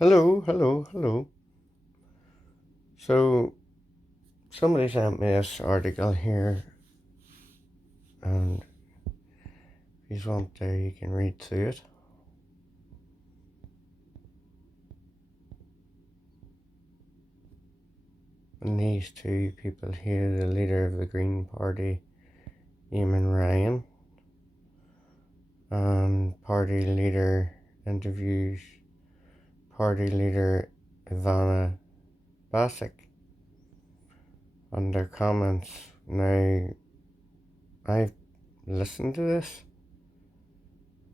Hello, hello, hello. So, somebody sent me this article here, and if you want there, you can read through it. And these two people here, the leader of the Green Party, Eamon Ryan, and party leader interviews party leader Ivana Basic on their comments. Now, I've listened to this,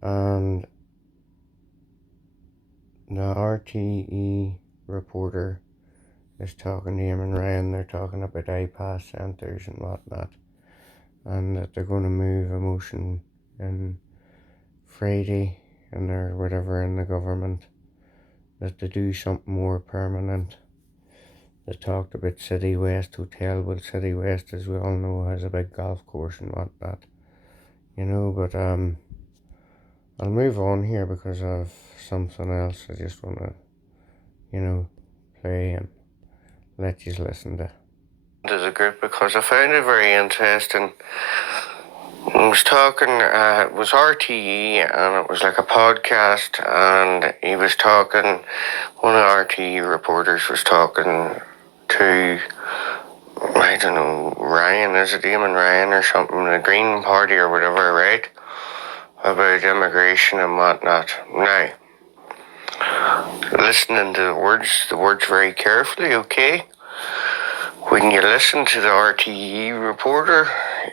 and the RTE reporter is talking to him and Ryan. They're talking about IPAS centres and whatnot, and that they're going to move a motion in Friday and or whatever in the government that they do something more permanent. They talked about City West Hotel. Well, City West, as we all know, has a big golf course and whatnot, but I'll move on here because of something else I just want to, play and let you listen to. To the group because I found it very interesting. I was talking, it was RTE, and it was like a podcast, and he was talking, one of the RTE reporters was talking to, I don't know, Ryan, is it Eamon Ryan or something, the Green Party or whatever, right? About immigration and whatnot. Now, listening to the words very carefully, okay? When you listen to the RTE reporter,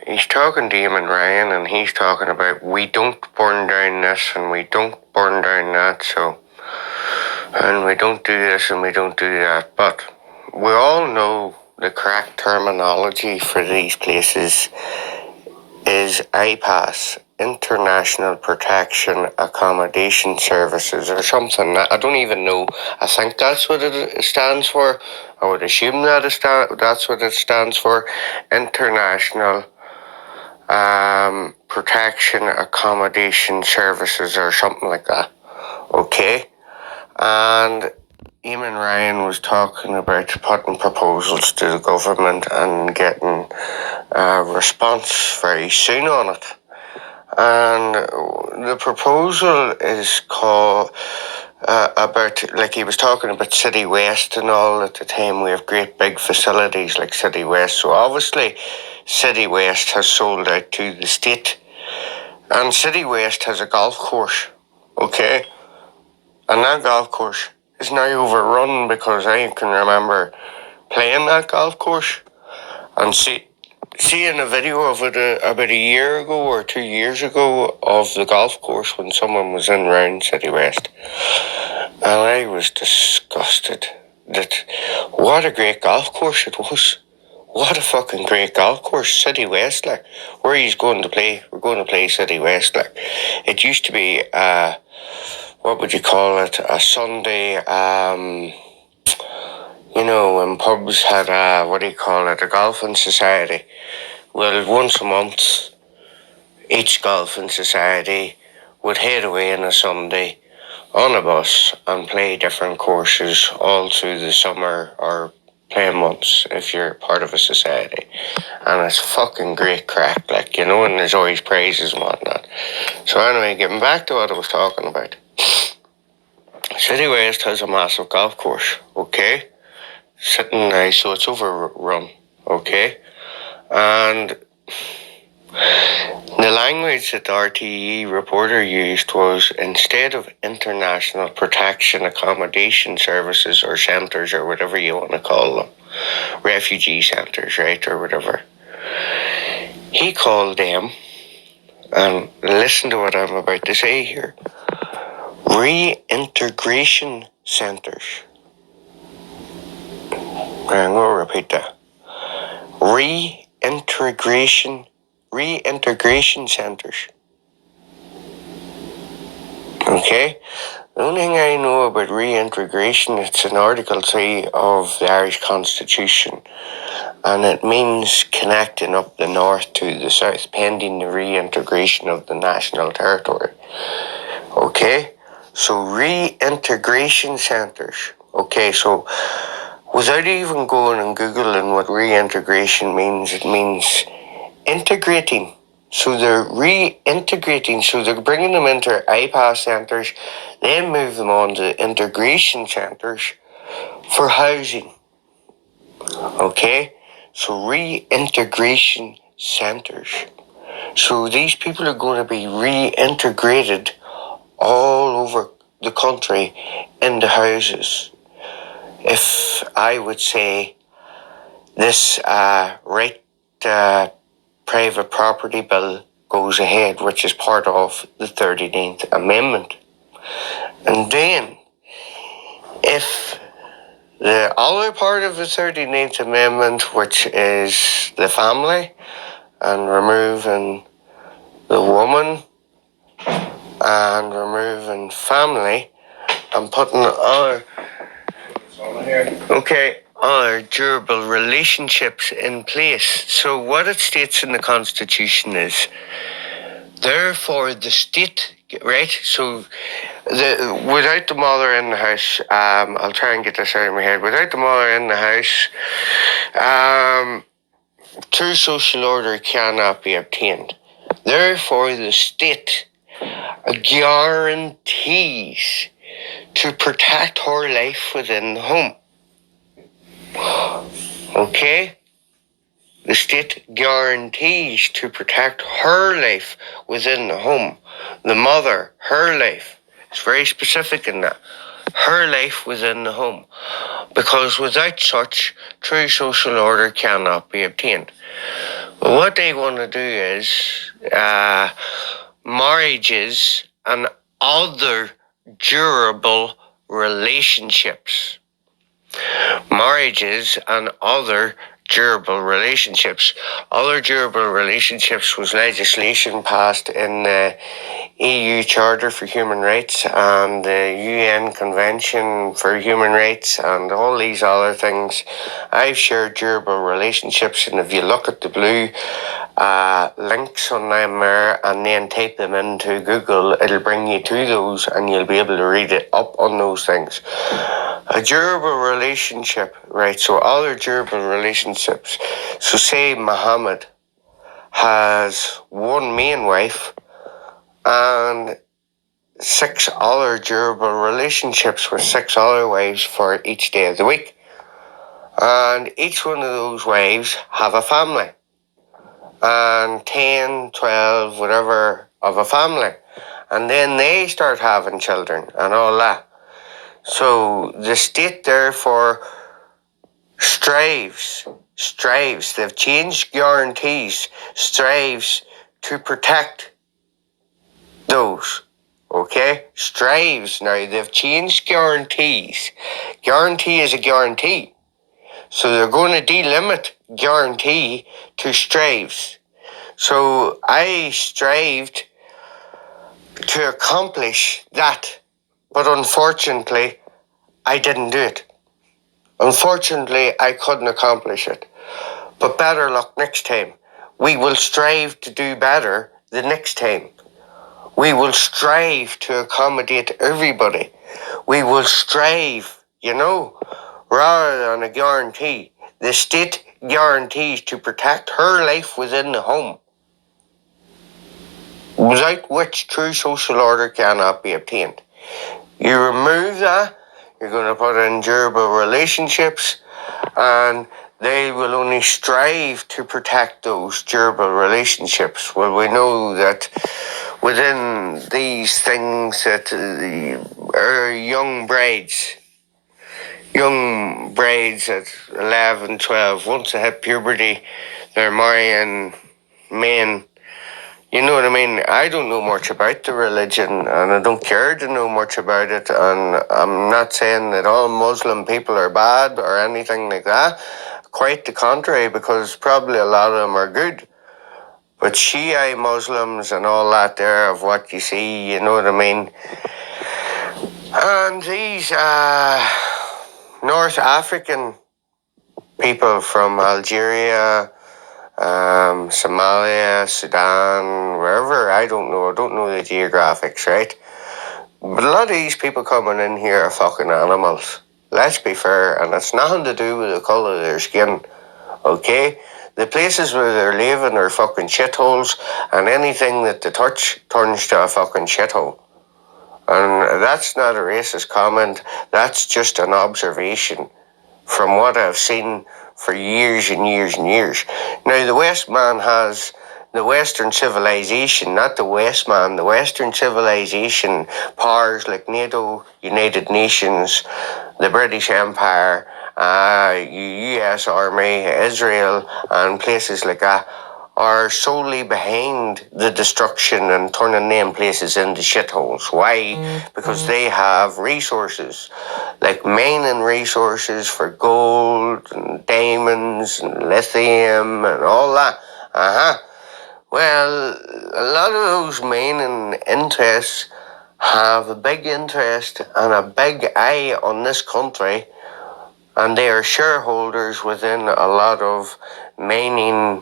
he's talking to Eamon Ryan, and he's talking about we don't burn down this and we don't burn down that, and we don't do this and we don't do that. But we all know the correct terminology for these places is IPAS, International Protection Accommodation Services, or something. I don't even know. I think that's what it stands for. I would assume that that's what it stands for. International Protection Accommodation Services, or something like that. Okay? And Eamon Ryan was talking about putting proposals to the government and getting a response very soon on it. And the proposal is called about, like he was talking about City West and all at the time. We have great big facilities like City West. So obviously City West has sold out to the state. And City West has a golf course, okay? And that golf course is now overrun because I can remember playing that golf course and seeing a video of it about a year ago or 2 years ago of the golf course when someone was in round City West. And I was disgusted that what a great golf course it was. What a fucking great golf course, City West, like, where he's going to play. We're going to play City West, like. It used to be, what would you call it, a Sunday, when pubs had a golfing society. Well, once a month, each golfing society would head away on a Sunday on a bus and play different courses all through the summer or play months if you're part of a society. And it's fucking great crack, and there's always prizes and whatnot. So anyway, getting back to what I was talking about. City West has a massive golf course, okay? Sitting nice, so it's overrun, okay? And the language that the RTE reporter used was, instead of international protection accommodation services or centres or whatever you want to call them, refugee centres, right, or whatever, he called them, and listen to what I'm about to say here, reintegration centres. I'm going to repeat that. Reintegration centres. Okay? The only thing I know about reintegration, it's in Article 3 of the Irish Constitution, and it means connecting up the north to the south, pending the reintegration of the national territory. Okay? So reintegration centres. Okay, so without even going and Googling what reintegration means, it means integrating. So they're reintegrating, so they're bringing them into IPAS centres, then move them on to integration centres for housing. Okay, so reintegration centres. So these people are going to be reintegrated all over the country in the houses. If I would say this private property bill goes ahead, which is part of the 39th Amendment. And then, if the other part of the 39th Amendment, which is the family, and removing the woman, and removing family, and putting other durable relationships in place. So what it states in the Constitution is, therefore the state, right? So without the mother in the house, I'll try and get this out of my head. Without the mother in the house, true social order cannot be obtained. Therefore, the state guarantees to protect her life within the home. Okay? The state guarantees to protect her life within the home. The mother, her life. It's very specific in that. Her life within the home. Because without such, true social order cannot be obtained. What they want to do is marriages and other durable relationships. Marriages and other durable relationships. Other durable relationships was legislation passed in the EU Charter for Human Rights and the UN Convention for Human Rights and all these other things. I've shared durable relationships, and if you look at the blue links on them there and then type them into Google, it'll bring you to those and you'll be able to read it up on those things. A durable relationship, right? So other durable relationships. So say Muhammad has one main wife and 6 other durable relationships with 6 other wives for each day of the week. And each one of those wives have a family. And 10, 12, whatever of a family. And then they start having children and all that. So the state therefore strives, they've changed guarantees, strives to protect those. Okay? Strives. Now, they've changed guarantees. Guarantee is a guarantee. So they're going to delimit guarantee to strives. So I strived to accomplish that, but unfortunately, I didn't do it. Unfortunately, I couldn't accomplish it. But better luck next time. We will strive to do better the next time. We will strive to accommodate everybody. We will strive, rather than a guarantee. The state guarantees to protect her life within the home, without which true social order cannot be obtained. You remove that, you're going to put in durable relationships, and they will only strive to protect those durable relationships. Well, we know that within these things that young brides at 11, 12, once they hit puberty, they're marrying men. You know what I mean? I don't know much about the religion, and I don't care to know much about it, and I'm not saying that all Muslim people are bad or anything like that. Quite the contrary, because probably a lot of them are good. But Shia Muslims and all that there of what you see, you know what I mean? And these North African people from Algeria, Somalia, Sudan, wherever, I don't know the geographics, right? But a lot of these people coming in here are fucking animals. Let's be fair, and it's nothing to do with the colour of their skin, okay? The places where they're living are fucking shitholes, and anything that they touch turns to a fucking shithole. And that's not a racist comment, that's just an observation from what I've seen for years and years and years. Now, the West man has the Western civilization, not the West man, the Western civilization, powers like NATO, United Nations, the British Empire, US Army, Israel, and places like that are solely behind the destruction and turning them places into shitholes. Why? Because they have resources, like mining resources for gold and diamonds and lithium and all that. Well, a lot of those mining interests have a big interest and a big eye on this country, and they are shareholders within a lot of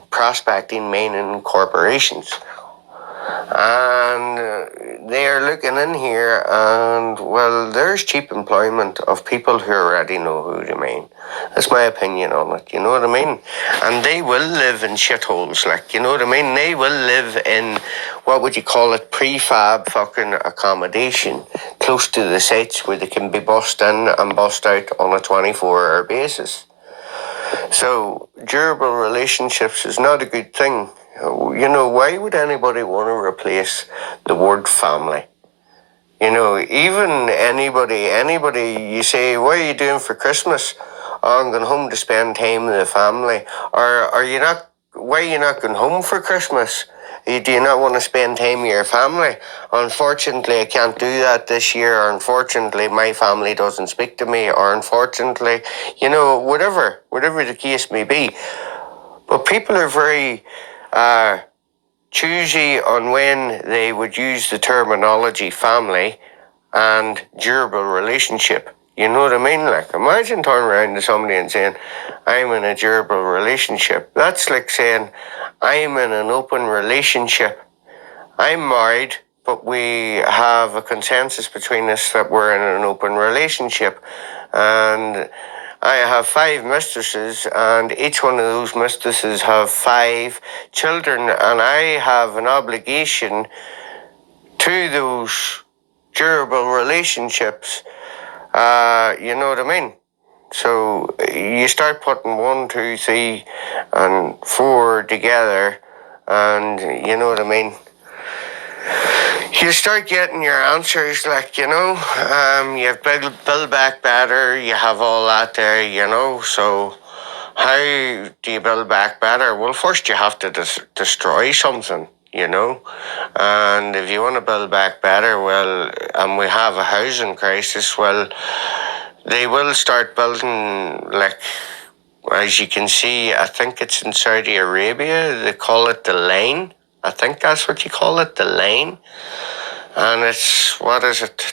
prospecting mining corporations. And they are looking in here, and well, there's cheap employment of people who already know who to mine. That's my opinion on it, you know what I mean? And they will live in shitholes, like, you know what I mean? They will live in, what would you call it, prefab fucking accommodation close to the sites where they can be bussed in and bussed out on a 24-hour basis. So, durable relationships is not a good thing. You know, why would anybody want to replace the word family? You know, even anybody, you say, what are you doing for Christmas? Oh, I'm going home to spend time with the family. Or are you not, why are you not going home for Christmas? Do you not want to spend time with your family? Unfortunately, I can't do that this year. Or unfortunately, my family doesn't speak to me. Or unfortunately, you know, whatever the case may be. But people are very choosy on when they would use the terminology family and durable relationship. You know what I mean? Like, imagine turning around to somebody and saying, I'm in a durable relationship. That's like saying, I'm in an open relationship. I'm married, but we have a consensus between us that we're in an open relationship. And I have 5 mistresses, and each one of those mistresses have 5 children, and I have an obligation to those durable relationships. You know what I mean? So you start putting 1, 2, 3, and 4 together, and you know what I mean? You start getting your answers, like, you know, you have build back better, you have all that there, you know, so how do you build back better? Well, first you have to destroy something, you know, and if you want to build back better, well, and we have a housing crisis, well, they will start building, like, as you can see, I think it's in Saudi Arabia, they call it the line. I think that's what you call it, the line. And it's,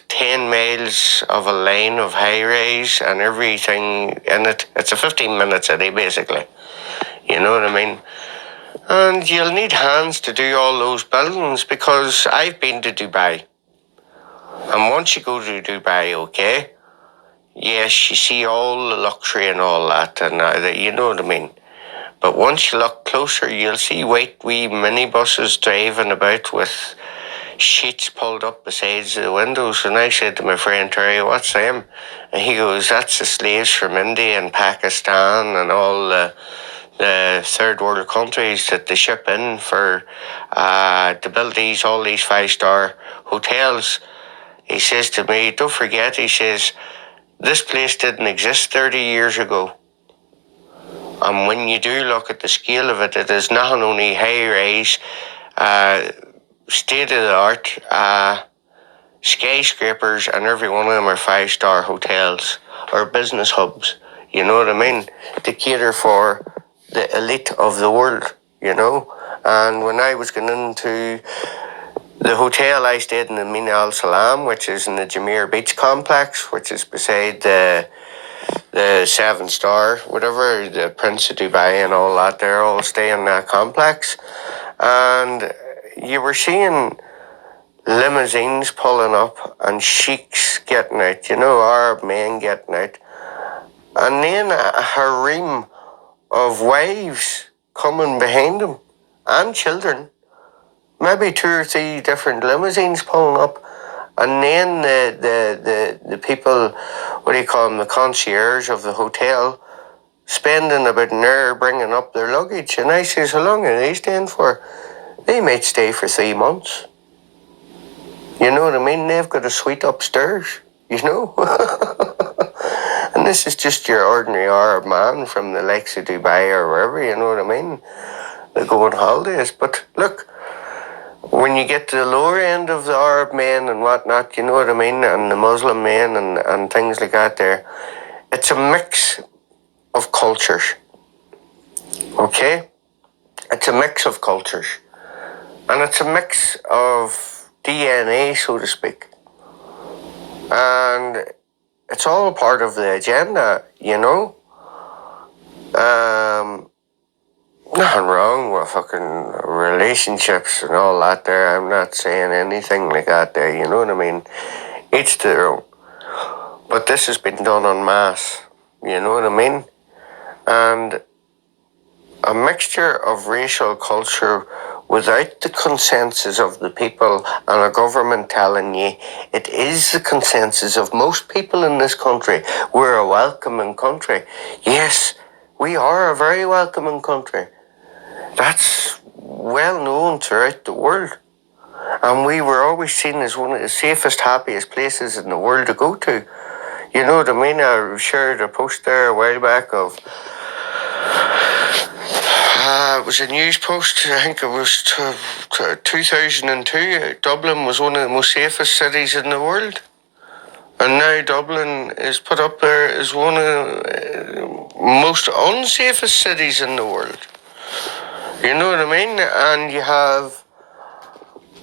10 miles of a line of high rise and everything in it. It's a 15-minute city, basically. You know what I mean? And you'll need hands to do all those buildings, because I've been to Dubai. And once you go to Dubai, okay, yes, you see all the luxury and all that, and you know what I mean. But once you look closer, you'll see white wee minibuses driving about with sheets pulled up beside the windows. And I said to my friend Terry, what's them? And he goes, that's the slaves from India and Pakistan and all the third world countries that they ship in for to build all these 5-star hotels. He says to me, don't forget, he says, this place didn't exist 30 years ago. And when you do look at the scale of it, it is not only high-rise, state-of-the-art skyscrapers, and every one of them are 5-star hotels or business hubs, you know what I mean, to cater for the elite of the world, you know. And when I was going into the hotel, I stayed in the Mina Al Salam, which is in the Jumeirah Beach complex, which is beside the 7-star, whatever, the Prince of Dubai and all that. They're all stay in that complex. And you were seeing, limousines pulling up and sheiks getting out, Arab men getting out. And then a harem of wives coming behind them and children. Maybe 2 or 3 different limousines pulling up. And then the people, what do you call them, the concierge of the hotel, spending about an hour bringing up their luggage. And I says, how long are they staying for? They might stay for 3 months. You know what I mean? They've got a suite upstairs, And this is just your ordinary Arab man from the likes of Dubai or wherever, you know what I mean? They go on holidays. But look, when you get to the lower end of the Arab men and whatnot, you know what I mean? And the Muslim men and things like that there, it's a mix of cultures. Okay? It's a mix of cultures. And it's a mix of DNA, so to speak. And it's all part of the agenda, Nothing wrong with fucking relationships and all that there. I'm not saying anything like that there, you know what I mean? Each to their own. But this has been done en masse, you know what I mean? And a mixture of racial culture without the consensus of the people and a government telling you it is the consensus of most people in this country. We're a welcoming country. Yes, we are a very welcoming country. That's well known throughout the world. And we were always seen as one of the safest, happiest places in the world to go to. You know what I mean? I shared a post there a while back of it was a news post, I think it was 2002. Dublin was one of the most safest cities in the world. And now Dublin is put up there as one of the most unsafest cities in the world. You know what I mean? And you have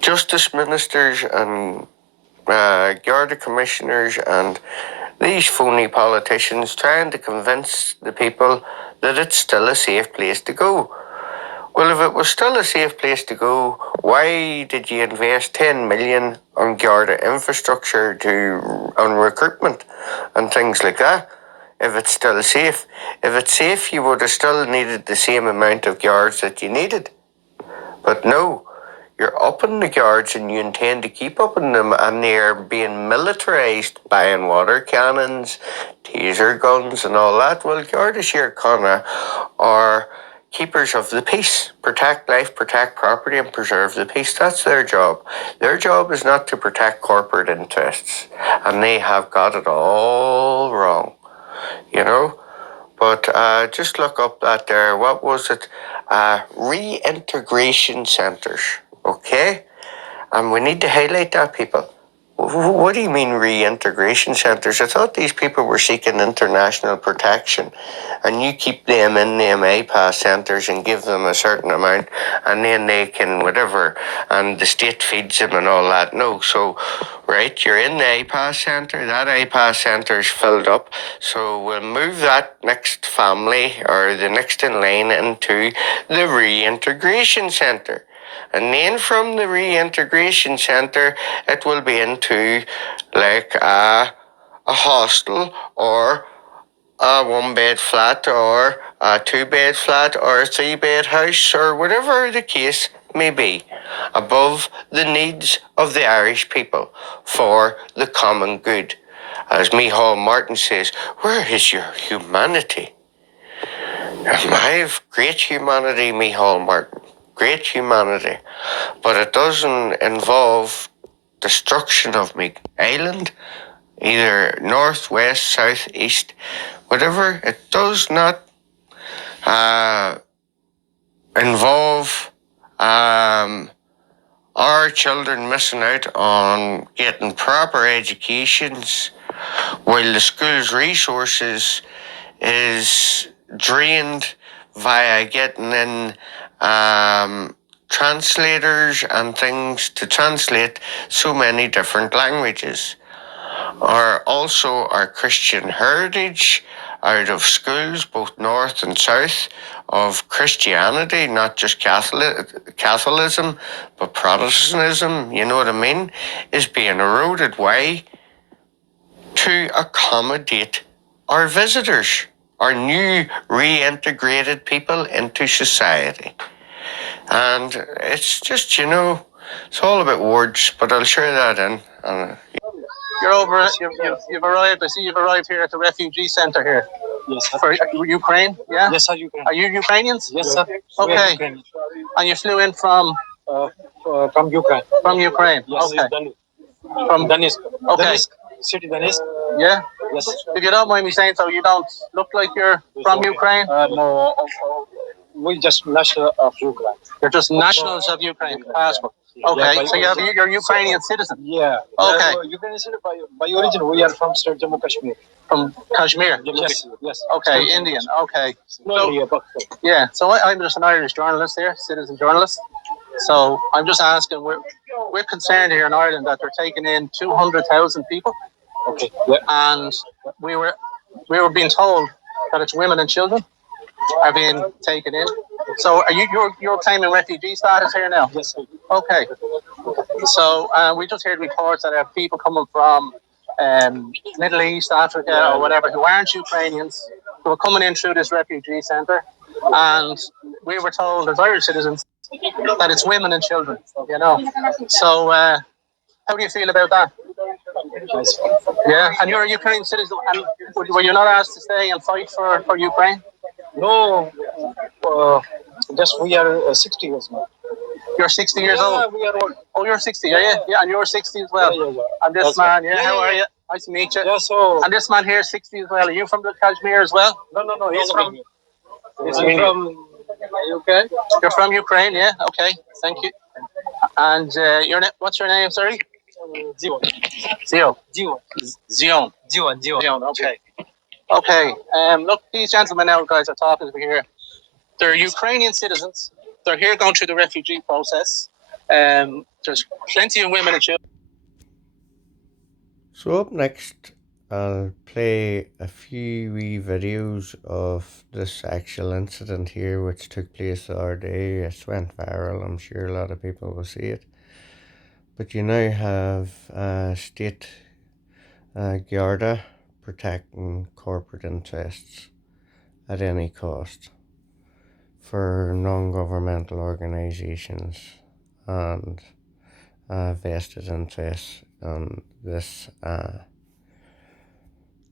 justice ministers and Garda commissioners and these phony politicians trying to convince the people that it's still a safe place to go. Well, if it was still a safe place to go, why did you invest 10 million on Garda infrastructure on recruitment and things like that? If it's still safe. If it's safe, you would have still needed the same amount of guards that you needed. But no, you're upping the guards and you intend to keep upping them, and they're being militarised, buying water cannons, taser guns and all that. Well, Garda Síochána are keepers of the peace. Protect life, protect property and preserve the peace. That's their job. Their job is not to protect corporate interests. And they have got it all wrong, But just look up that there, what was it? Reintegration centres, okay? And we need to highlight that, people. What do you mean reintegration centres? I thought these people were seeking international protection, and you keep them in them IPAS centres and give them a certain amount, and then they can whatever, and the state feeds them and all that. No, so, right, you're in the IPAS centre, that IPAS centre's filled up, so we'll move that next family, or the next in line, into the reintegration centre. And then from the reintegration centre, it will be into like a hostel or a 1-bed flat or a 2-bed flat or a 3-bed house or whatever the case may be, above the needs of the Irish people for the common good. As Micheál Martin says, where is your humanity? I have great humanity, Micheál Martin. Great humanity. But it doesn't involve destruction of my island, either north, west, south, east, whatever. It does not involve our children missing out on getting proper educations while the school's resources is drained via getting in translators and things to translate so many different languages. Or also our Christian heritage, out of schools, both north and south, of Christianity, not just Catholicism, but Protestantism, you know what I mean, is being eroded. Why? To accommodate our visitors, our new reintegrated people into society. And it's just, it's all about words, but I'll share that in. You're over, you've arrived, I see you've arrived here at the refugee centre here. Yes, sir. For Ukraine, yeah? Yes, sir, Ukraine. Are you Ukrainians? Yes, sir. Okay. And you flew in from? From Ukraine. From Ukraine, yes, okay. From Donetsk. Okay. Donetsk, city Donetsk. Yeah? Yes. If you don't mind me saying so, you don't look like you're from Ukraine? No, we just national of Ukraine. You're just nationals of Ukraine passport. Okay, Yeah, so you're Ukrainian citizen. Yeah. Okay. Ukrainian citizen by origin. We are from Jammu Kashmir. From Kashmir. Yes. Yes. Okay, Indian. Okay. No, Yeah. So I'm just an Irish journalist here, citizen journalist. So I'm just asking. We're concerned here in Ireland that they're taking in 200,000 people. Okay. Yeah. And we were being told that it's women and children are being taken in. So are you're claiming refugee status here now? Yes, sir. Okay. So we just heard reports that there are people coming from Middle East, Africa, or whatever, who aren't Ukrainians, who are coming in through this refugee centre, and we were told as Irish citizens that it's women and children. So how do you feel about that? Yeah, and you're a Ukrainian citizen, and were you not asked to stay and fight for Ukraine? No, just we are 60 years now. You're 60 years old? Yeah, we are old. Oh, you're 60, are you? Yeah, and you're 60 as well? Yeah. And this That's man, right. how are you? Nice to meet you. Yeah, so... And this man here is 60 as well. Are you from the Kashmir as well? No, he's from... He's from UK. You're from Ukraine, yeah? Okay, thank you. And what's your name, sorry? Zion, okay. Okay, look, these gentlemen now, guys, are talking over here. They're Ukrainian citizens. They're here going through the refugee process. There's plenty of women and children. So up next, I'll play a few wee videos of this actual incident here, which took place the other day. It went viral. I'm sure a lot of people will see it. But you now have state Garda protecting corporate interests at any cost for non-governmental organisations and vested interests on this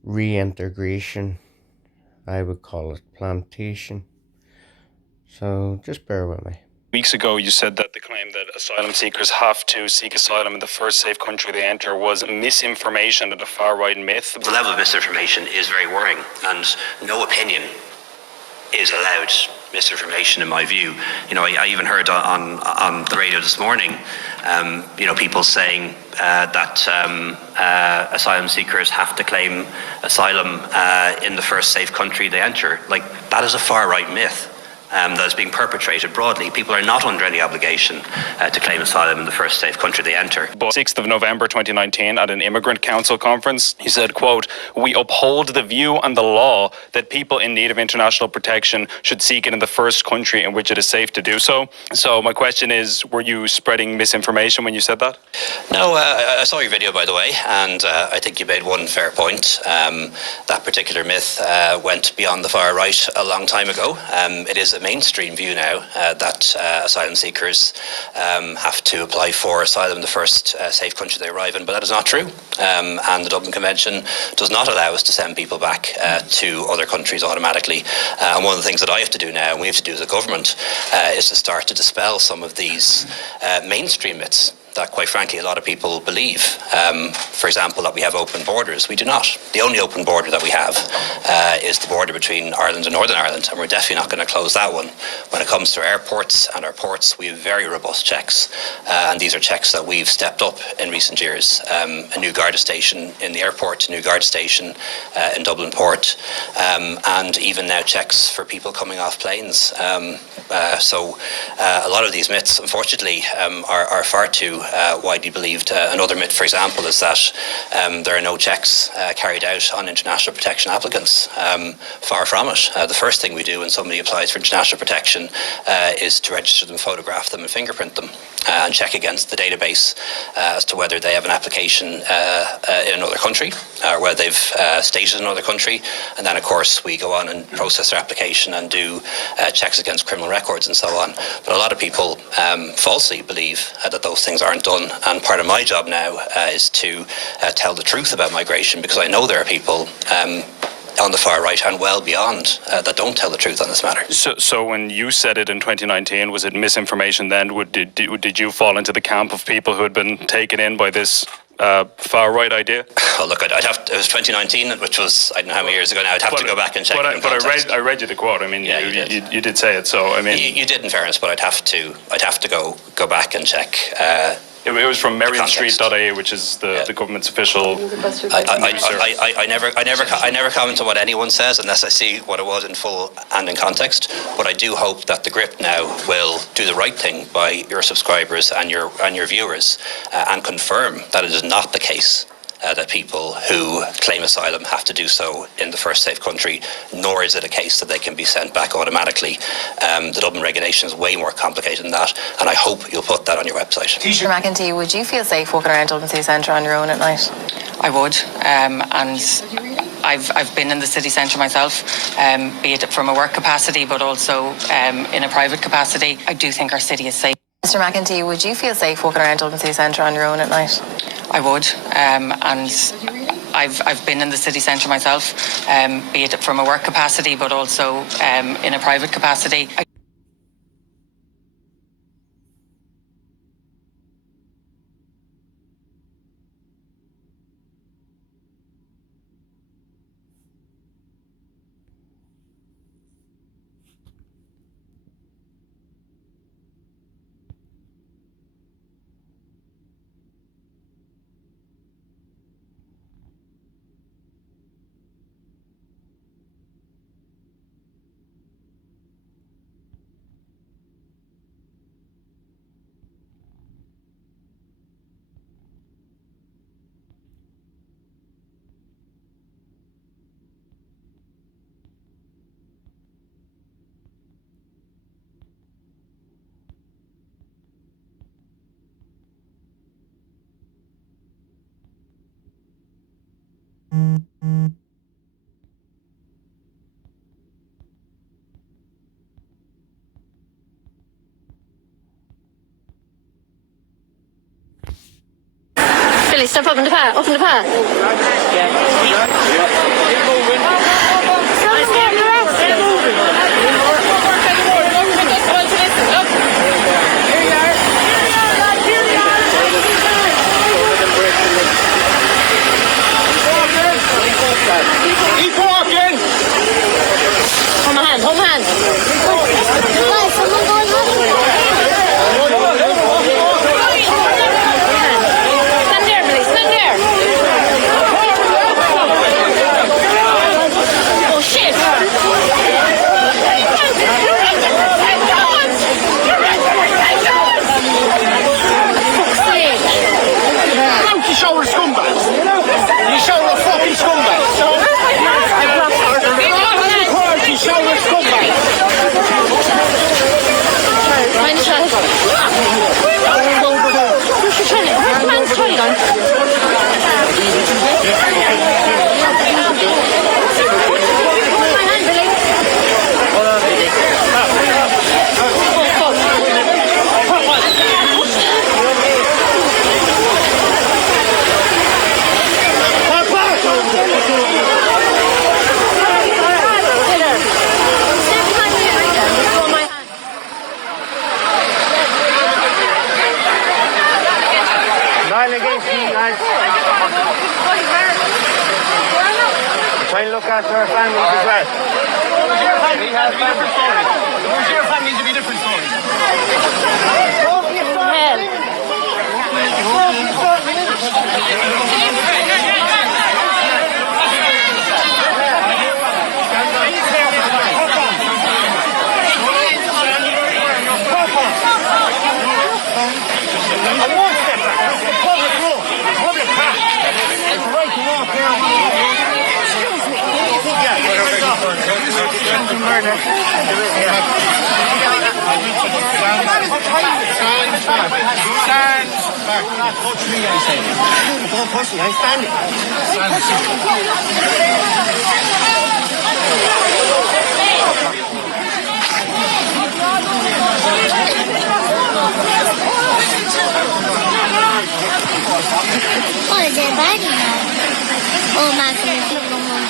reintegration, I would call it plantation. So just bear with me. Weeks ago, you said that the claim that asylum seekers have to seek asylum in the first safe country they enter was misinformation and a far-right myth. The level of misinformation is very worrying, and no opinion is allowed misinformation, in my view. I even heard on the radio this morning, people saying that asylum seekers have to claim asylum in the first safe country they enter. That is a far-right myth. That is being perpetrated broadly. People are not under any obligation to claim asylum in the first safe country they enter. 6th of November 2019 at an Immigrant Council conference, he said, quote, "We uphold the view and the law that people in need of international protection should seek it in the first country in which it is safe to do so." So my question is, were you spreading misinformation when you said that? No, I saw your video, by the way, and I think you made one fair point. That particular myth went beyond the far right a long time ago. It is a mainstream view now that asylum seekers have to apply for asylum in the first safe country they arrive in, but that is not true. And the Dublin Convention does not allow us to send people back to other countries automatically. And one of the things that I have to do now, and we have to do as a government, is to start to dispel some of these mainstream myths that, quite frankly, a lot of people believe. For example, that we have open borders. We do not. The only open border that we have is the border between Ireland and Northern Ireland, and we're definitely not going to close that one. When it comes to airports and our ports, we have very robust checks, and these are checks that we've stepped up in recent years. A new Garda station in the airport, a new Garda station in Dublin Port, and even now checks for people coming off planes. So a lot of these myths, unfortunately, are far too widely believed. Another myth, for example, is that there are no checks carried out on international protection applicants. Far from it. The first thing we do when somebody applies for international protection is to register them, photograph them and fingerprint them and check against the database as to whether they have an application in another country or whether they've stayed in another country. And then, of course, we go on and process their application and do checks against criminal records and so on. But a lot of people falsely believe that those things aren't done. And part of my job now is to tell the truth about migration, because I know there are people on the far right and well beyond that don't tell the truth on this matter. So when you said it in 2019, was it misinformation then? Did you fall into the camp of people who had been taken in by this far right idea? Well, look, it was 2019, which was, I don't know how many years ago now. I'd have to go back and check. But I read you the quote. I mean, yeah, you did say it. So I mean, you did in fairness, but I'd have to go back and check. It was from MarionStreet.ie, which is the government's official. I never comment on what anyone says unless I see what it was in full and in context. But I do hope that the grip now will do the right thing by your subscribers and your viewers and confirm that it is not the case that people who claim asylum have to do so in the first safe country, nor is it a case that they can be sent back automatically. The Dublin regulation is way more complicated than that, and I hope you'll put that on your website. Mr. McEntee, would you feel safe walking around Dublin City Centre on your own at night? I would, and I've been in the city centre myself, be it from a work capacity, but also in a private capacity. I do think our city is safe. Mr. McEntee, would you feel safe walking around Dublin City Centre on your own at night? I would, and I've been in the city centre myself, be it from a work capacity, but also in a private capacity. Billy, step up in the path. Open the path. Keep walking! Hold my hand. Hold my hand. Guys, someone going home. Stand there, Billy. Stand there. Oh, shit. Fuck's sake. Don't you show her scumbags! You show her fucking scumbags! You show her scumbags! Mind the shot. Push your trolley. Come on, trolley on. Hold my hand, Billy. Nine against you, lads. Try and look after our families as well. We have different stories. Where's your families to be different stories? I won't step Touch me, I say. Don't push me, I'm standing. Oh, is it bad now? Oh, Max, I'm going to go home.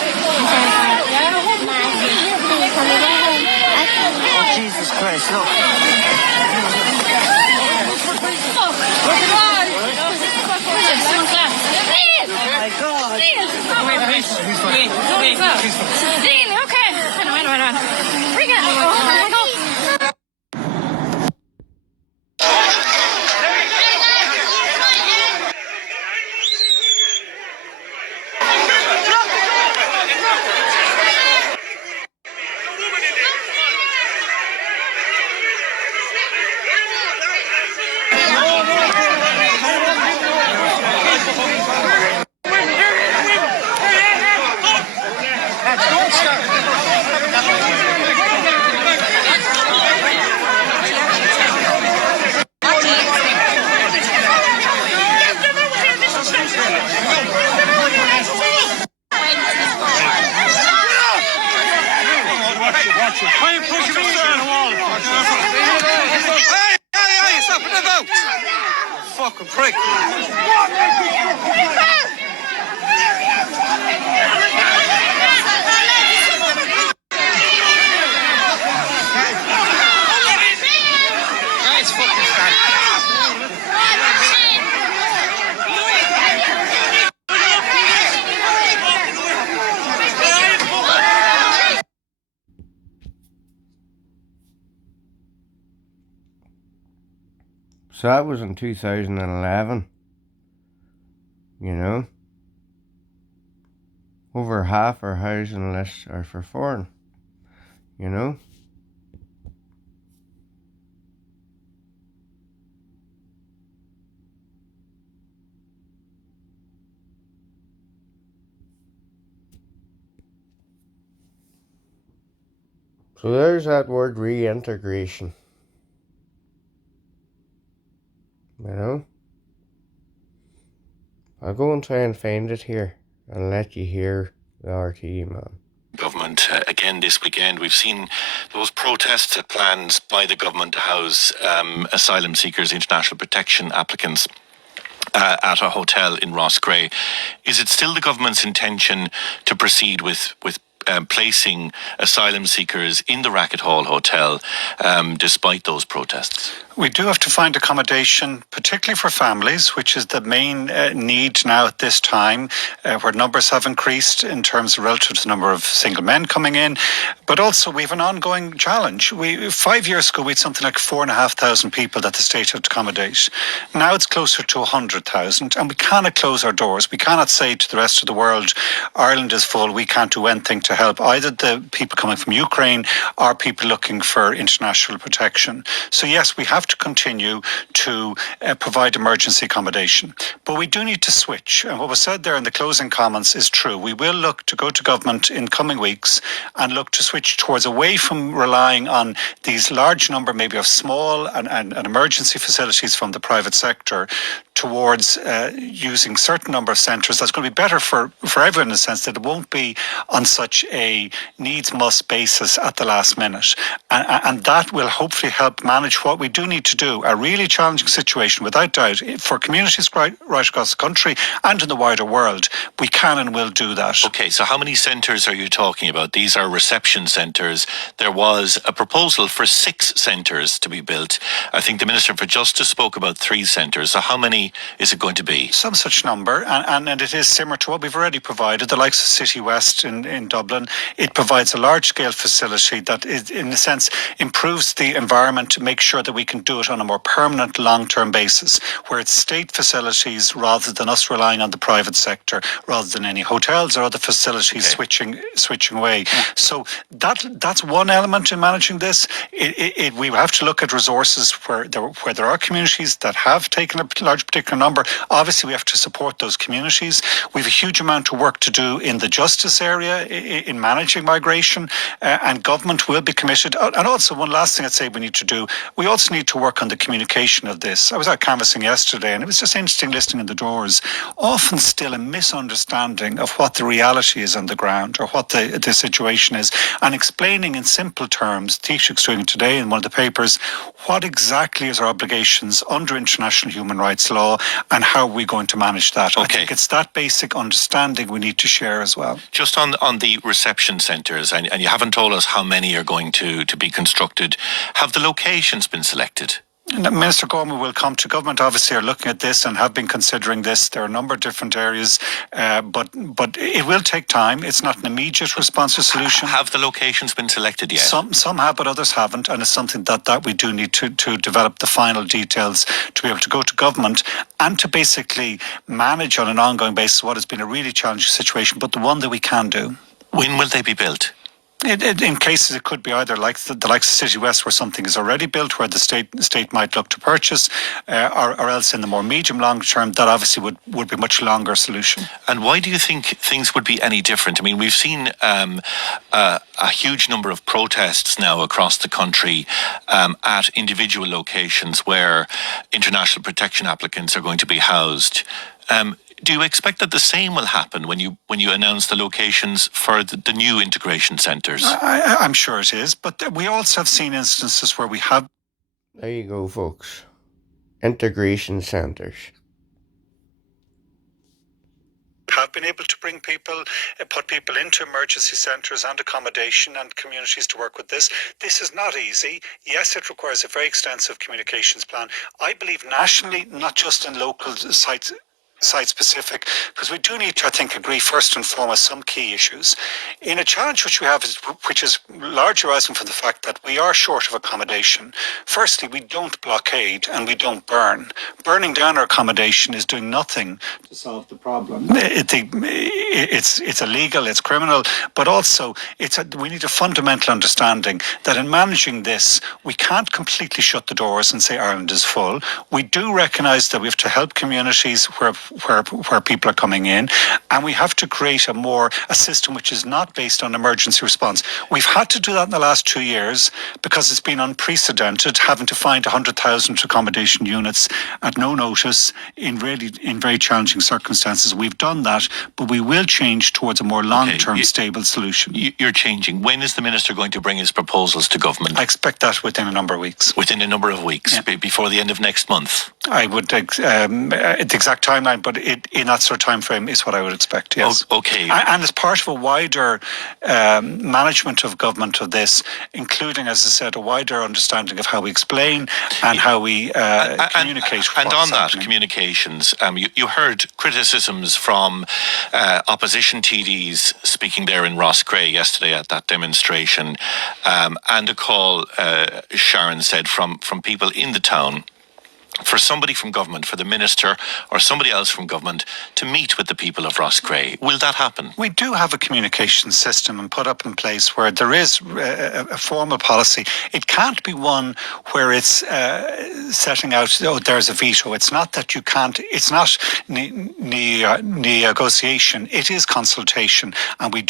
Oh, Jesus Christ, look. My God. Really? Okay. Hang on. Bring it. Oh, Why are you pushing me down the wall? Hey, stop it about! Fucking prick. Guys, fucking stand. So that was in 2011, you know. Over half our housing lists are for foreign, you know. So there's that word reintegration. You know? I'll go and try and find it here and let you hear the RTE man. Government again this weekend. We've seen those protests at plans by the government to house asylum seekers, international protection applicants at a hotel in Rossgrey. Is it still the government's intention to proceed with placing asylum seekers in the Racket Hall Hotel despite those protests? We do have to find accommodation, particularly for families, which is the main need now at this time, where numbers have increased in terms of relative to the number of single men coming in. But also we have an ongoing challenge. 5 years ago, we had something like 4,500 people that the state had to accommodate. Now it's closer to 100,000, and we cannot close our doors. We cannot say to the rest of the world, Ireland is full, we can't do anything to help either the people coming from Ukraine or people looking for international protection. So yes, we have to continue to provide emergency accommodation. But we do need to switch. And what was said there in the closing comments is true. We will look to go to government in coming weeks and look to switch towards away from relying on these large number maybe of small and emergency facilities from the private sector towards using certain number of centres. That's going to be better for everyone in the sense that it won't be on such a needs-must basis at the last minute. And that will hopefully help manage what we do need to do, a really challenging situation, without doubt, for communities right across the country and in the wider world. We can and will do that. Okay, so how many centres are you talking about? These are reception centres. There was a proposal for 6 centres to be built. I think the Minister for Justice spoke about 3 centres. So how many is it going to be? Some such number, and it is similar to what we've already provided, the likes of City West in Dublin. It provides a large-scale facility that is, in a sense, improves the environment to make sure that we can do it on a more permanent, long-term basis, where it's state facilities rather than us relying on the private sector, rather than any hotels or other facilities switching away. So that's one element in managing this. We have to look at resources where there are communities that have taken a large particular number. Obviously, we have to support those communities. We have a huge amount of work to do in the justice area, in managing migration, and government will be committed. And also, one last thing I'd say we need to do, we also need to work on the communication of this. I was out canvassing yesterday, and it was just interesting listening in the doors. Often still a misunderstanding of what the reality is on the ground, or what the situation is, and explaining in simple terms, Taoiseach's doing it today in one of the papers, what exactly is our obligations under international human rights law, and how are we going to manage that. I think it's that basic understanding we need to share as well. Just on the reception centres, and you haven't told us how many are going to be constructed. Have the locations been selected? Minister Gorman will come to government. Obviously, are looking at this and have been considering this. There are a number of different areas, but it will take time. It's not an immediate response or solution. Have the locations been selected yet? Some have, but others haven't, and it's something that we do need to develop the final details to be able to go to government and to basically manage on an ongoing basis what has been a really challenging situation, but the one that we can do. When will they be built? In cases, it could be either like the likes of City West, where something is already built, where the state might look to purchase, or else in the more medium long term, that obviously would be a much longer solution. And why do you think things would be any different? I mean, we've seen a huge number of protests now across the country at individual locations where international protection applicants are going to be housed. Do you expect that the same will happen when you announce the locations for the new integration centres? I'm sure it is, but we also have seen instances where we have. There you go, folks. Integration centres. Have been able to bring people, put people into emergency centres and accommodation and communities to work with this. This is not easy. Yes, it requires a very extensive communications plan. I believe nationally, not just in local sites, site-specific, because we do need to, I think, agree first and foremost some key issues. In a challenge which we have, which is largely arising from the fact that we are short of accommodation. Firstly, we don't blockade and we don't burn. Burning down our accommodation is doing nothing to solve the problem. It's illegal, it's criminal, but also we need a fundamental understanding that in managing this, we can't completely shut the doors and say Ireland is full. We do recognise that we have to help communities where people are coming in, and we have to create a system which is not based on emergency response. We've had to do that in the last 2 years because it's been unprecedented, having to find 100,000 accommodation units at no notice in very challenging circumstances. We've done that, but we will change towards a more long-term stable solution. You're changing. When is the Minister going to bring his proposals to government? I expect that within a number of weeks. Within a number of weeks, before the end of next month? I would, the exact timeline, but in that sort of time frame is what I would expect, yes. Okay. And as part of a wider management of government of this, including, as I said, a wider understanding of how we explain and how we communicate. And on that, communications, you heard criticisms from opposition TDs speaking there in Roscrea yesterday at that demonstration, and a call, Sharon said, from people in the town for somebody from government, for the minister or somebody else from government to meet with the people of Roscrea. Will that happen? We do have a communication system and put up in place where there is a formal policy. It can't be one where it's setting out, there's a veto. It's not that you can't, it's not negotiation, it is consultation. And we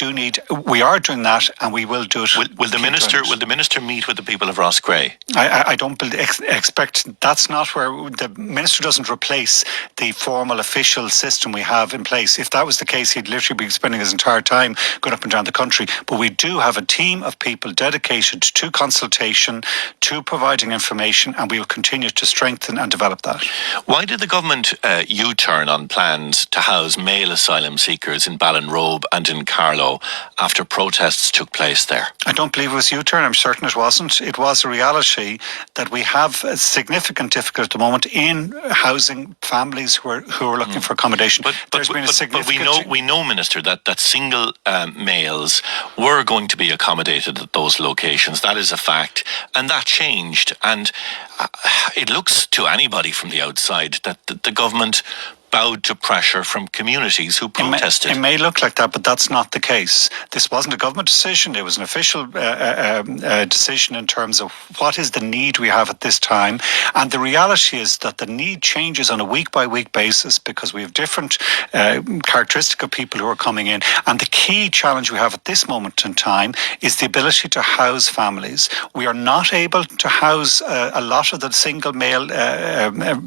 are doing that, and we will do it. Will the minister meet with the people of Roscrea? I don't expect, that's not where the minister doesn't replace the formal official system we have in place. If that was the case, he'd literally be spending his entire time going up and down the country. But we do have a team of people dedicated to consultation, to providing information, and we will continue to strengthen and develop that. Why did the government U-turn on plans to house male asylum seekers in Ballinrobe and in Carlow after protests took place there? I don't believe it was U-turn. I'm certain it wasn't. It was a reality that we have a significant difficulty at the moment in housing families who are looking for accommodation. There's been a significant... But we know, Minister, that single males were going to be accommodated at those locations. That is a fact. And that changed. And it looks to anybody from the outside that the government bowed to pressure from communities who protested. It may look like that, but that's not the case. This wasn't a government decision. It was an official decision in terms of what is the need we have at this time. And the reality is that the need changes on a week-by-week basis because we have different characteristic of people who are coming in. And the key challenge we have at this moment in time is the ability to house families. We are not able to house a lot of the single male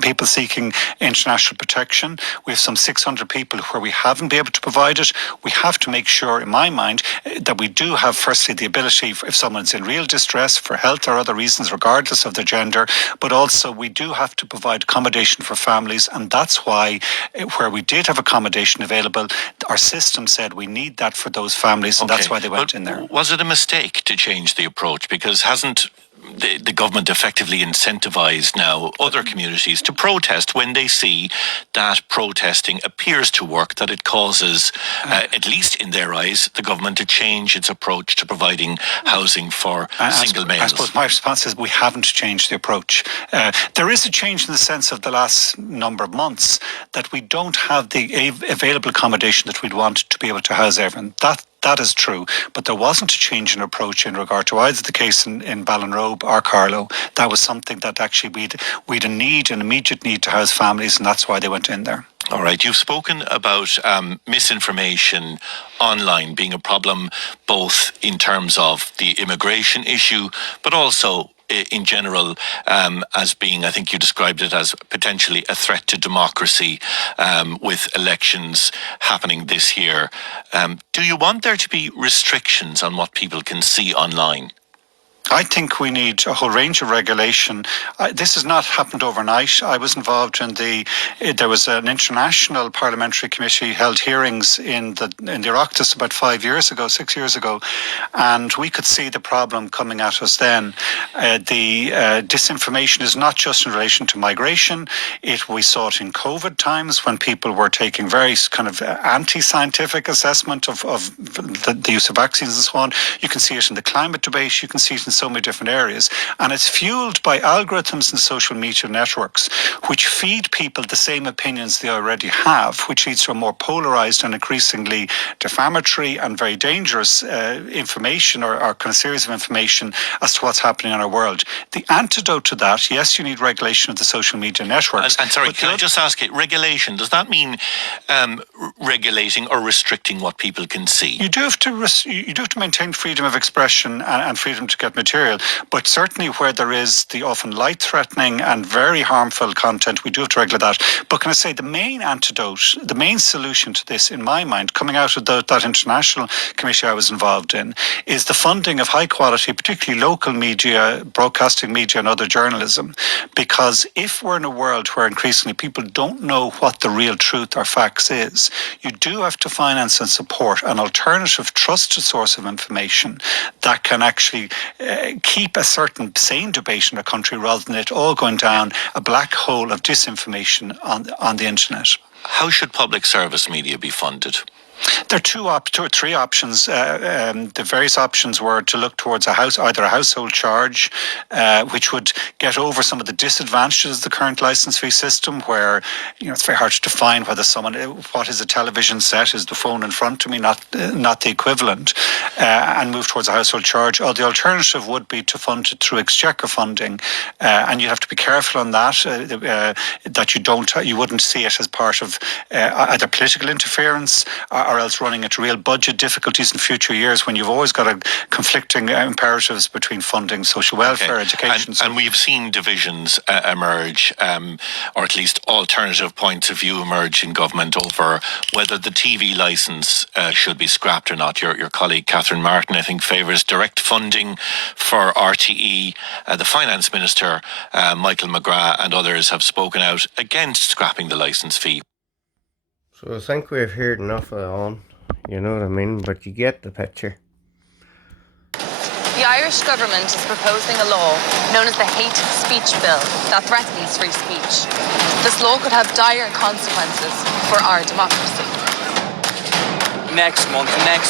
people seeking international protection. We have some 600 people where we haven't been able to provide it. We have to make sure, in my mind, that we do have, firstly, the ability, if someone's in real distress for health or other reasons, regardless of their gender, but also we do have to provide accommodation for families. And that's why, where we did have accommodation available, our system said we need that for those families, and that's why they went in there. Was it a mistake to change the approach? Because hasn't the government effectively incentivized now other communities to protest when they see that protesting appears to work, that it causes, at least in their eyes, the government to change its approach to providing housing for single males? I suppose my response is we haven't changed the approach. There is a change in the sense of the last number of months that we don't have the available accommodation that we'd want to be able to house everyone. That is true, but there wasn't a change in approach in regard to either the case in Ballinrobe or Carlow. That was something that actually we'd an immediate need to house families, and that's why they went in there. All right, you've spoken about misinformation online being a problem, both in terms of the immigration issue, but also in general as being, I think you described it as potentially a threat to democracy with elections happening this year. Do you want there to be restrictions on what people can see online? I think we need a whole range of regulation. This has not happened overnight. I was involved in there was an international parliamentary committee held hearings in the Oireachtas about 6 years ago, and we could see the problem coming at us then. The disinformation is not just in relation to migration. We saw it in COVID times when people were taking very kind of anti-scientific assessment of the use of vaccines and so on. You can see it in the climate debate. You can see it in so many different areas, and it's fueled by algorithms and social media networks which feed people the same opinions they already have, which leads to a more polarized and increasingly defamatory and very dangerous information or kind of series of information as to what's happening in our world. The antidote to that, yes, you need regulation of the social media networks. And sorry, can I just ask it, regulation, does that mean regulating or restricting what people can see? You do have to maintain freedom of expression and freedom to get material, but certainly where there is the often life-threatening and very harmful content, we do have to regulate that. But can I say the main antidote, the main solution to this, in my mind, coming out of that international committee I was involved in, is the funding of high-quality, particularly local media, broadcasting media and other journalism. Because if we're in a world where increasingly people don't know what the real truth or facts is, you do have to finance and support an alternative trusted source of information that can actually keep a certain sane debate in a country rather than it all going down a black hole of disinformation on the internet. How should public service media be funded? There are two or three options. The various options were to look towards either a household charge, which would get over some of the disadvantages of the current licence fee system, where it's very hard to define whether what is a television set, is the phone in front of me, not the equivalent, and move towards a household charge. Or the alternative would be to fund it through exchequer funding, and you have to be careful on that, that you wouldn't see it as part of either political interference or else running into real budget difficulties in future years when you've always got conflicting imperatives between funding social welfare, education. And we've seen divisions emerge, or at least alternative points of view emerge in government over whether the TV licence should be scrapped or not. Your colleague Catherine Martin, I think, favours direct funding for RTE. The Finance Minister, Michael McGrath, and others have spoken out against scrapping the licence fee. So I think we've heard enough of it on, you know what I mean, but you get the picture. The Irish government is proposing a law known as the Hate Speech Bill that threatens free speech. This law could have dire consequences for our democracy. Next month, and then...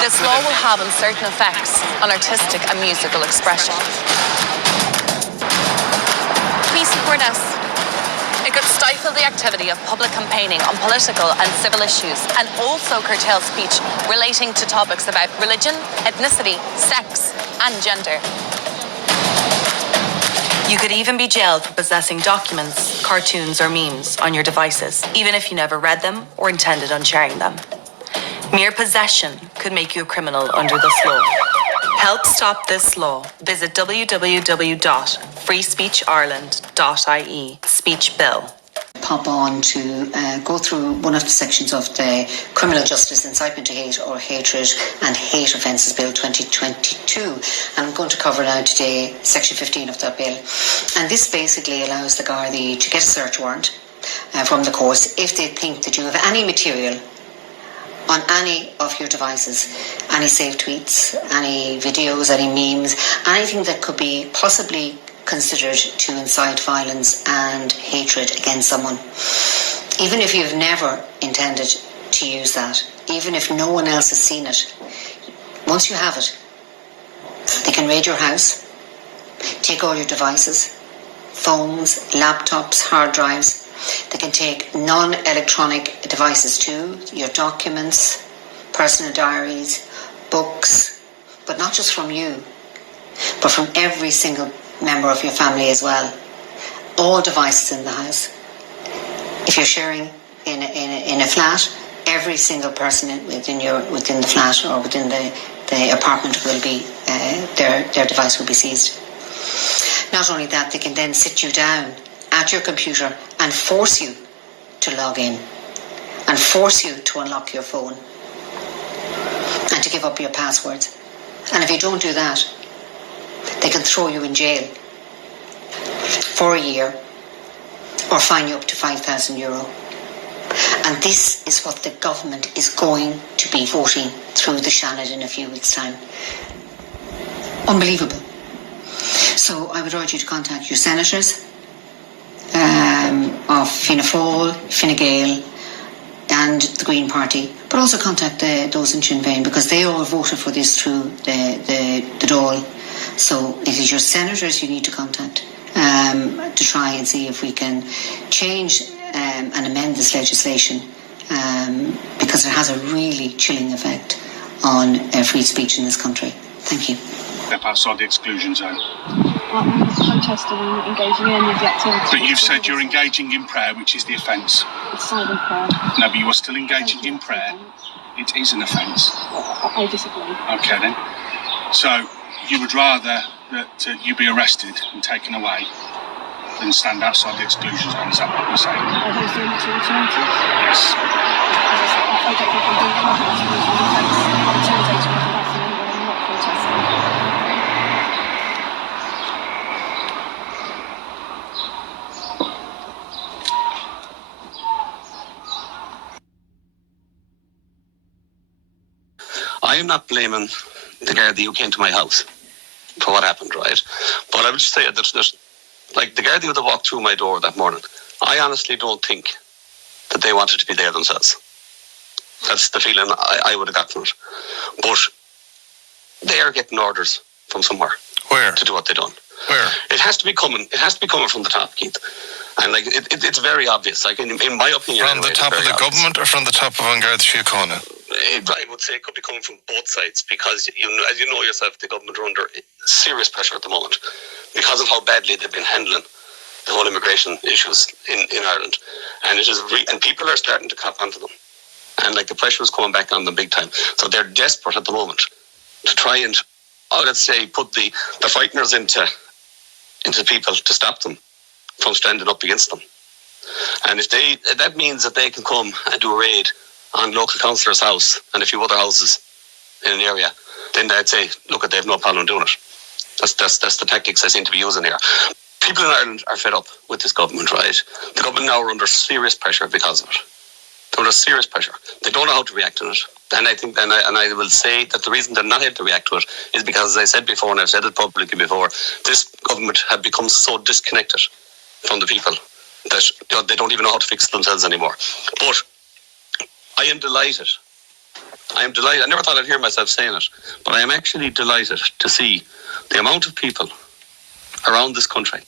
This law will have uncertain effects on artistic and musical expression. Please support us. It could stifle the activity of public campaigning on political and civil issues and also curtail speech relating to topics about religion, ethnicity, sex and gender. You could even be jailed for possessing documents, cartoons or memes on your devices, even if you never read them or intended on sharing them. Mere possession could make you a criminal under this law. Help stop this law. Visit www.freespeechireland.ie. Speech Bill. Pop on to go through one of the sections of the Criminal Justice Incitement to Hate or Hatred and Hate Offences Bill 2022. I'm going to cover now today Section 15 of that bill. And this basically allows the Gardaí to get a search warrant from the courts if they think that you have any material on any of your devices, any saved tweets, any videos, any memes, anything that could be possibly considered to incite violence and hatred against someone. Even if you've never intended to use that, even if no one else has seen it, once you have it, they can raid your house, take all your devices, phones, laptops, hard drives. They can take non-electronic devices too, your documents, personal diaries, books, but not just from you, but from every single member of your family as well. All devices in the house. If you're sharing in a flat, every single person within the flat or within the apartment will be their device will be seized. Not only that, they can then sit you down at your computer and force you to log in and force you to unlock your phone and to give up your passwords. And if you don't do that, they can throw you in jail for a year or fine you up to €5,000. And this is what the government is going to be voting through the Shannon in a few weeks' time. Unbelievable. So I would urge you to contact your senators of Fianna Fáil, Fine Gael and the Green Party, but also contact those in Sinn Féin because they all voted for this through the Dáil. So it is your senators you need to contact to try and see if we can change and amend this legislation because it has a really chilling effect on free speech in this country. Thank you. Step outside the exclusion zone. I'm protesting and engaging in any of the activities. But you've said you're engaging in prayer, which is the offence. It's silent prayer. No, but you are still engaging in prayer. It is an offence. I disagree. Okay then. So you would rather that you be arrested and taken away than stand outside the exclusion zone? Is that what you're saying? Are those the only two alternatives? Yes. I don't think I'm doing anything to intimidate or harass anyone. I'm not protesting. I am not blaming the Gardaí who came to my house for what happened, right? But I would just say that there's like the Gardaí that walked through my door that morning, I honestly don't think that they wanted to be there themselves. That's the feeling I would have got from it. But they are getting orders from somewhere. Where? To do what they done. Where? It has to be coming from the top, Keith. And like it's very obvious. Like in my opinion, from the top of the government or from the top of An Garda Síochána? I would say it could be coming from both sides because, as you know yourself, the government are under serious pressure at the moment because of how badly they've been handling the whole immigration issues in Ireland, and it is and people are starting to cop onto them, and like the pressure is coming back on them big time. So they're desperate at the moment to try and, let's say, put the frighteners into people to stop them from standing up against them. And if that means that they can come and do a raid on local councillor's house and a few other houses in an area, then I'd say, look, they have no problem doing it. That's the tactics they seem to be using here. People in Ireland are fed up with this government, right? The government now are under serious pressure because of it. They're under serious pressure. They don't know how to react to it. And I think, and I will say that the reason they're not able to react to it is because, as I said before, and I've said it publicly before, this government have become so disconnected from the people that they don't even know how to fix themselves anymore. But I am delighted. I am delighted. I never thought I'd hear myself saying it, but I am actually delighted to see the amount of people around this country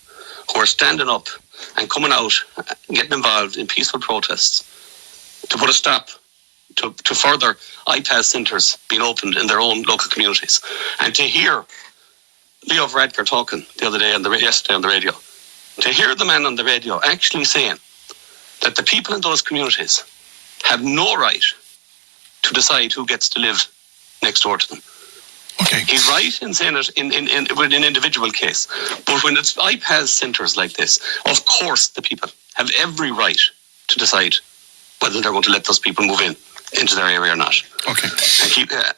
who are standing up and coming out, getting involved in peaceful protests to put a stop to further IPAS centres being opened in their own local communities. And to hear Leo Varadkar talking the other day yesterday on the radio, to hear the man on the radio actually saying that the people in those communities have no right to decide who gets to live next door to them. Okay. He's right in saying it in an individual case. But when it's IPAS centres like this, of course the people have every right to decide whether they're going to let those people move into their area or not. Okay.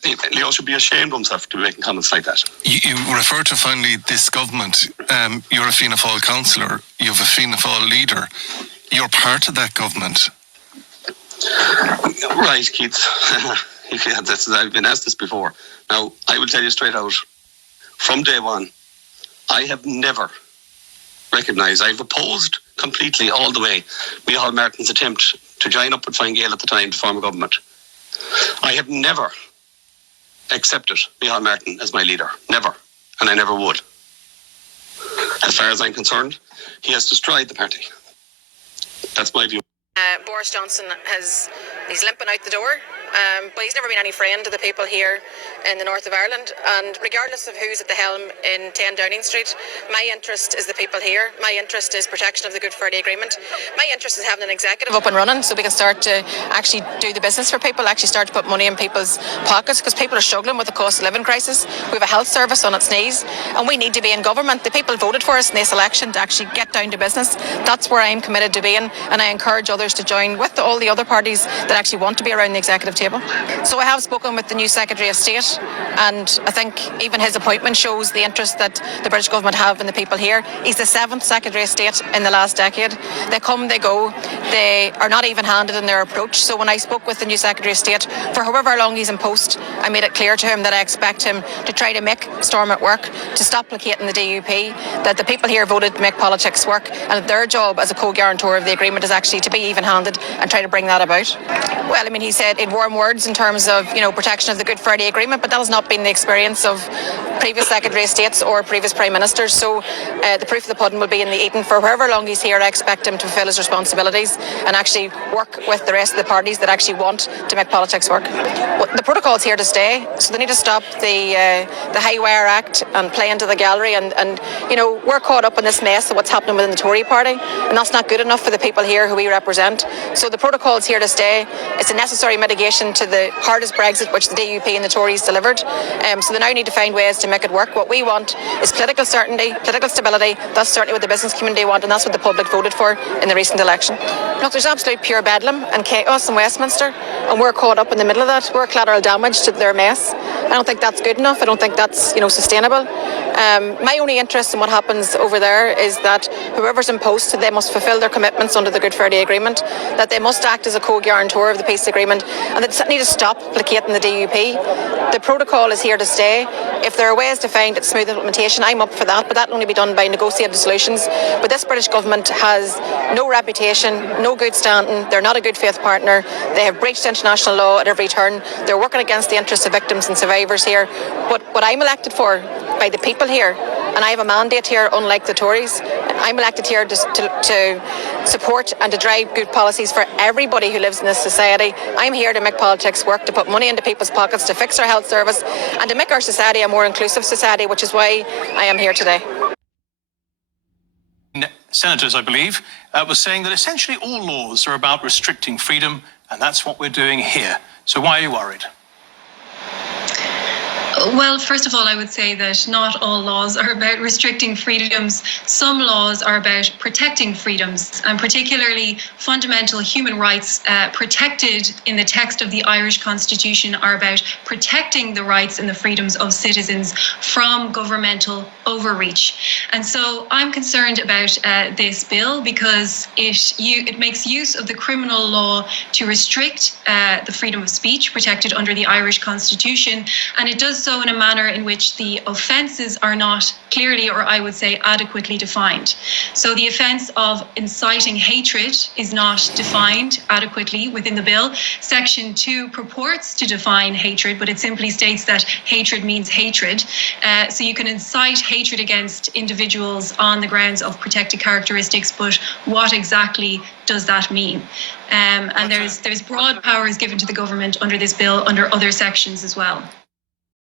And Leo should be ashamed of himself to be making comments like that. You refer to finally this government. You're a Fianna Fáil councillor. You have a Fianna Fáil leader. You're part of that government. Right, Keith. I've been asked this before. Now, I will tell you straight out, from day one, I have never recognised, I've opposed completely all the way Micheál Martin's attempt to join up with Fine Gael at the time to form a government. I have never accepted Micheál Martin as my leader. Never. And I never would. As far as I'm concerned, he has destroyed the party. That's my view. Boris Johnson he's limping out the door, but he's never been any friend to the people here in the north of Ireland. And regardless of who's at the helm in 10 Downing Street, my interest is the people here. My interest is protection of the Good Friday Agreement. My interest is having an executive up and running so we can start to actually do the business for people, actually start to put money in people's pockets, because people are struggling with the cost of living crisis. We have a health service on its knees and we need to be in government. The people voted for us in this election to actually get down to business. That's where I'm committed to being, and I encourage others to join with all the other parties that actually want to be around the executive table. So I have spoken with the new Secretary of State, and I think even his appointment shows the interest that the British government have in the people here. He's the 7th Secretary of State in the last decade. They come, they go, they are not even-handed in their approach. So when I spoke with the new Secretary of State, for however long he's in post, I made it clear to him that I expect him to try to make Stormont work, to stop placating the DUP, that the people here voted to make politics work, and that their job as a co-guarantor of the agreement is actually to be even-handed and try to bring that about. Well, I mean, he said in warm words in terms of, protection of the Good Friday Agreement, but that has not been the experience of previous Secretary of States or previous Prime Ministers. So the proof of the pudding will be in the eating. For however long he's here, I expect him to fulfil his responsibilities and actually work with the rest of the parties that actually want to make politics work. Well, the protocol's here to stay, so they need to stop the High Wire Act and play into the gallery. And we're caught up in this mess of what's happening within the Tory party, and that's not good enough for the people here who we represent. So the protocol's here to stay. It's a necessary mitigation to the hardest Brexit which the DUP and the Tories delivered. So they now need to find ways to make it work. What we want is political certainty, political stability. That's certainly what the business community want, and that's what the public voted for in the recent election. Look, there's absolute pure bedlam and chaos in Westminster, and we're caught up in the middle of that. We're collateral damage to their mess. I don't think that's good enough. I don't think that's sustainable. My only interest in what happens over there is that whoever's in post, they must fulfil their commitments under the Good Friday Agreement, that they must act as a co-guarantor of the peace agreement, and that they need to stop placating the DUP. The protocol is here to stay. If there are ways to find its smooth implementation, I'm up for that, but that will only be done by negotiated solutions. But this British government has no reputation, no good standing. They're not a good faith partner. They have breached international law at every turn. They're working against the interests of victims and survivors here. But what I'm elected for by the people here, and I have a mandate here, unlike the Tories, I'm elected here to support and to drive good policies for everybody who lives in this society. I'm here to make politics work, to put money into people's pockets, to fix our health service, and to make our society a more inclusive society, which is why I am here today. Senators, I believe, was saying that essentially all laws are about restricting freedom, and that's what we're doing here. So why are you worried? Well, first of all, I would say that not all laws are about restricting freedoms. Some laws are about protecting freedoms, and particularly fundamental human rights protected in the text of the Irish Constitution are about protecting the rights and the freedoms of citizens from governmental overreach. And so I'm concerned about this bill because it makes use of the criminal law to restrict the freedom of speech protected under the Irish Constitution, and it does so in a manner in which the offences are not clearly, or I would say adequately defined. So the offence of inciting hatred is not defined adequately within the bill. Section 2 purports to define hatred, but it simply states that hatred means hatred. So you can incite hatred against individuals on the grounds of protected characteristics, but what exactly does that mean? And there's broad powers given to the government under this bill, under other sections as well.